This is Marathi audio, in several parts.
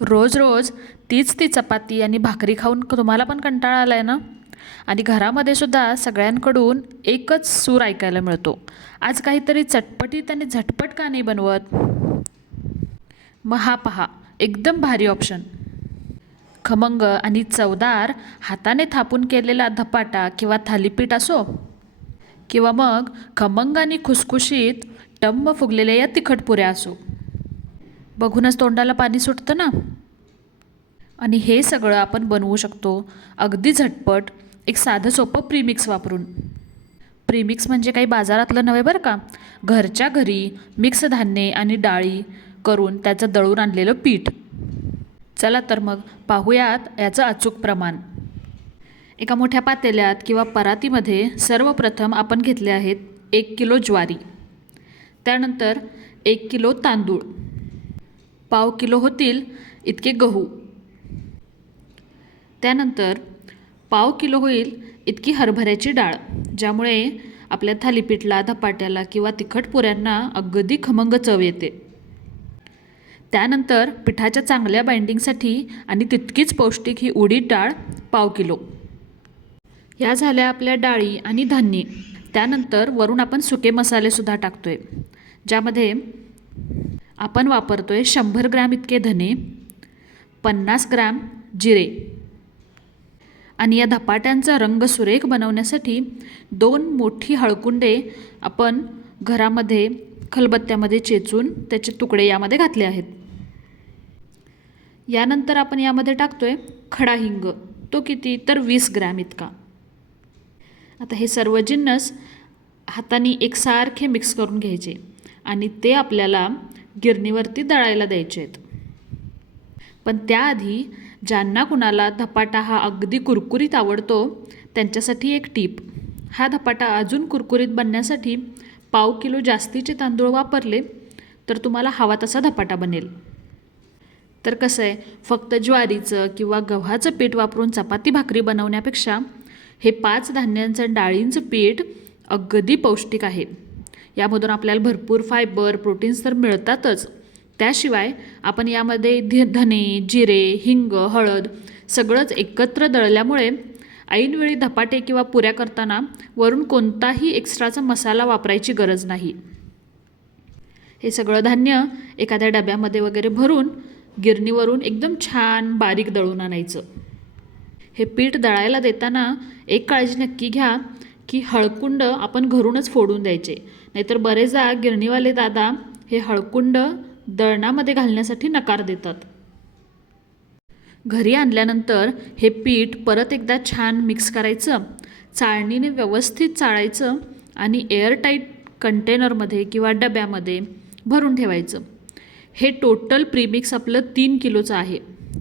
रोज रोज तीच ती चपाती आणि भाकरी खाऊन तुम्हाला पण कंटाळा आला आहे ना. आणि घरामध्ये सुद्धा सगळ्यांकडून एकच सूर ऐकायला मिळतो, आज काहीतरी चटपटीत आणि झटपट का नाही बनवत. मग हा पहा, एकदम भारी ऑप्शन. खमंग आणि चवदार हाताने थापून केलेला धपाटा किंवा थालीपीठ असो, किंवा मग खमंग आणि खुसखुशीत टम्म फुगलेल्या या तिखट पुऱ्या असो, बघूनच तोंडाला पाणी सुटतं ना. आणि हे सगळं आपण बनवू शकतो अगदी झटपट एक साधं सोपं प्रीमिक्स वापरून. प्रीमिक्स म्हणजे काही बाजारातलं नव्हे बरं का, घरच्या घरी मिक्स धान्ये आणि डाळी करून त्याचं दळून आणलेलं पीठ. चला तर मग पाहूयात याचं अचूक प्रमाण. एका मोठ्या पातेल्यात किंवा परातीमध्ये सर्वप्रथम आपण घेतले आहेत 1 किलो ज्वारी, त्यानंतर 1 किलो तांदूळ, पाव किलो होतील इतके गहू, त्यानंतर पाव किलो होईल इतकी हरभऱ्याची डाळ, ज्यामुळे आपल्या थालीपीठला, धपाट्याला किंवा तिखट पुऱ्यांना अगदी खमंग चव येते. त्यानंतर पिठाच्या चांगल्या बाइंडिंगसाठी आणि तितकीच पौष्टिक ही उडीद डाळ पाव किलो. या झाल्या आपल्या डाळी आणि धान्ये. त्यानंतर वरून आपण सुके मसालेसुद्धा टाकतोय, ज्यामध्ये आपण वापरतोय 100 ग्रॅम इतके धने, 50 ग्रॅम जिरे. आणि या धपाट्यांचा रंग सुरेख बनवण्यासाठी 2 मोठी हळकुंडे आपण घरामध्ये खलबत्त्यामध्ये चेचून त्याचे तुकडे यामध्ये घातले आहेत. यानंतर आपण यामध्ये टाकतोय खडा हिंग, तो किती तर 20 ग्रॅम इतका. आता हे सर्व जिन्नस हाताने एकसारखे मिक्स करून घ्यायचे आणि ते आपल्याला गिरणीवरती दळायला द्यायचे आहेत. पण त्याआधी ज्यांना कुणाला धपाटा हा अगदी कुरकुरीत आवडतो त्यांच्यासाठी एक टीप. हा धपाटा अजून कुरकुरीत बनण्यासाठी पाव किलो जास्तीचे तांदूळ वापरले तर तुम्हाला हवा तसा धपाटा बनेल. तर कसं आहे, फक्त ज्वारीचं किंवा गव्हाचं पीठ वापरून चपाती भाकरी बनवण्यापेक्षा हे 5 धान्यांचं डाळींचं पीठ अगदी पौष्टिक आहे. यामधून आपल्याला भरपूर फायबर, प्रोटीन्स तर मिळतातच. त्याशिवाय आपण यामध्ये धने, जिरे, हिंग, हळद सगळंच एकत्र दळल्यामुळे ऐनवेळी धपाटे किंवा पुऱ्या करताना वरून कोणताही एक्स्ट्राचा मसाला वापरायची गरज नाही. हे सगळं धान्य एखाद्या डब्यामध्ये वगैरे भरून गिरणीवरून एकदम छान बारीक दळून आणायचं. हे पीठ दळायला देताना एक काळजी नक्की घ्या की हळकुंड आपण घरूनच फोडून द्यायचे, नाहीतर बरेचदा गिरणीवाले दादा हे हळकुंड दळणामध्ये घालण्यासाठी नकार देतात. घरी आणल्यानंतर हे पीठ परत एकदा छान मिक्स करायचं, चाळणीने व्यवस्थित चाळायचं आणि एअरटाईट कंटेनरमध्ये किंवा डब्यामध्ये भरून ठेवायचं. हे टोटल प्रीमिक्स आपलं 3 किलोचं आहे.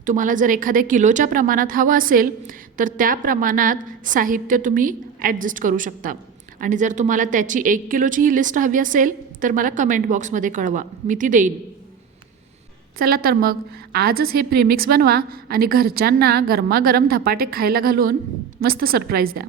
तुम्हाला जर एखाद्या किलोच्या प्रमाणात हवं असेल तर त्या प्रमाणात साहित्य तुम्ही ॲडजस्ट करू शकता. आणि जर तुम्हाला त्याची 1 किलोची ही लिस्ट हवी असेल तर मला कमेंट बॉक्समध्ये कळवा, मी ती देईन. चला तर मग आजच हे प्रीमिक्स बनवा आणि घरच्यांना गरमागरम धपाटे खायला घालून मस्त सरप्राईज द्या.